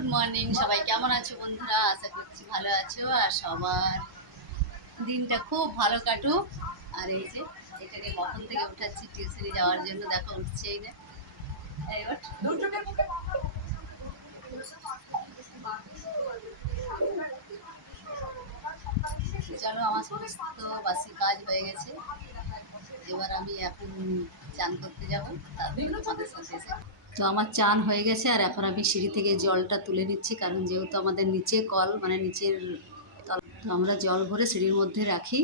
Good morning সবাই কেমন আছো বন্ধুরা? আশা করছি ভালো আছো আর সবার দিনটা খুব ভালো কাটুক। আর এই যে, এটাকে কখন থেকে উঠাচ্ছি টিউশনে যাওয়ার জন্য। দেখো উঠছেই না এই চলো, আমার সমস্ত বাসি কাজ হয়ে গেছে। এবার আমি এখন চান করতে যাব। এসে তো আমার চান হয়ে গেছে আর এখন আমি সিঁড়ি থেকে জলটা তুলে নিচ্ছি, কারণ যেহেতু আমাদের নিচে কল মানে নিচের তো আমরা জল ভরে সিঁড়ির মধ্যে রাখি।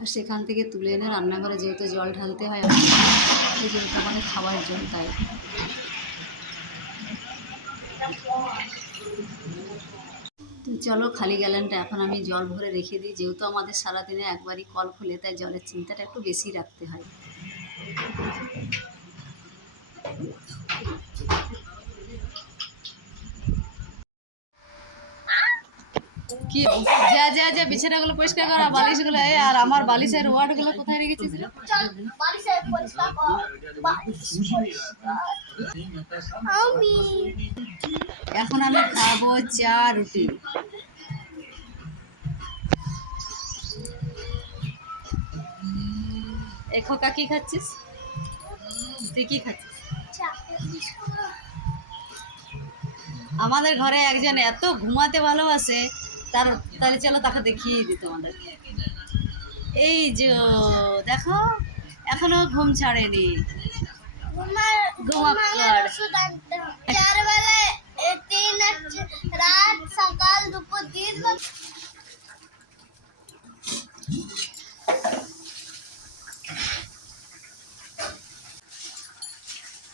আর সেখান থেকে তুলে এনে রান্নাঘরে যেহেতু জল ঢালতে হয় যেহেতু আমাদের খাবার জল তাই। চলো খালি গ্যালানটা এখন আমি জল ভরে রেখে দিই, যেহেতু আমাদের সারাদিনে একবারই কল খুলে, তাই জলের চিন্তাটা একটু বেশি রাখতে হয়। কি যা যা যা বিছানাগুলো পরিষ্কার করা বালিশগুলো এই আর আমার বালিশের ওয়ার্ডগুলো কোথায় রেখেছিস? এখন আমি খাব চা রুটি। এ খোকা কি খাচ্ছিস? তুই কি খাচ্ছিস? আমাদের ঘরে একজন এত ঘুমাতে ভালোবাসে তার তাহলে চলো তাকে দেখিয়ে দিই তোমাদের। এই যে দেখো এখনও ঘুম ছাড়েনি। রাত সকাল দুপুর দিন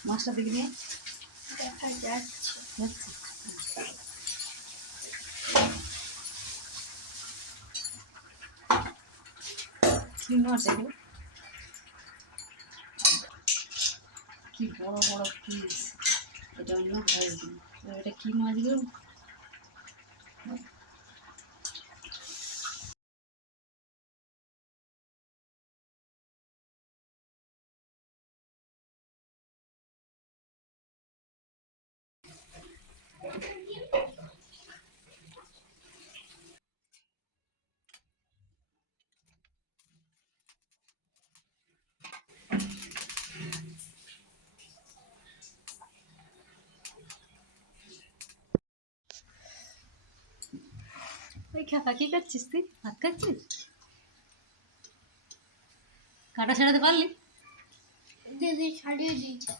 মাছটা দেখি নিয়ে। দেখা যাচ্ছে। কি মাছ এগুলো কি বড় বড় পিস এটা অন্য ভয়েস দিন। এটা কি মাছ গো? ওই খাপা কি খাচ্ছিস তুই? ভাত খাচ্ছিস? কাটা ছাড়াতে পারলি? দিদি ছাড়িয়ে দিয়েছে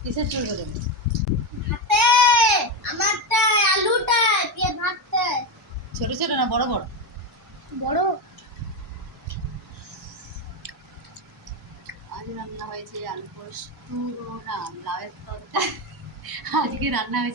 কিসের চুল করে ভাতে আমারটা আলুটা পেঁয়াজ ভাতটা ছোট ছোট না বড় বড়? বড়। রান্না হয়েছে আলু পোস্ত না লাউয়ের তরকারি। আজকে রান্না হয়েছে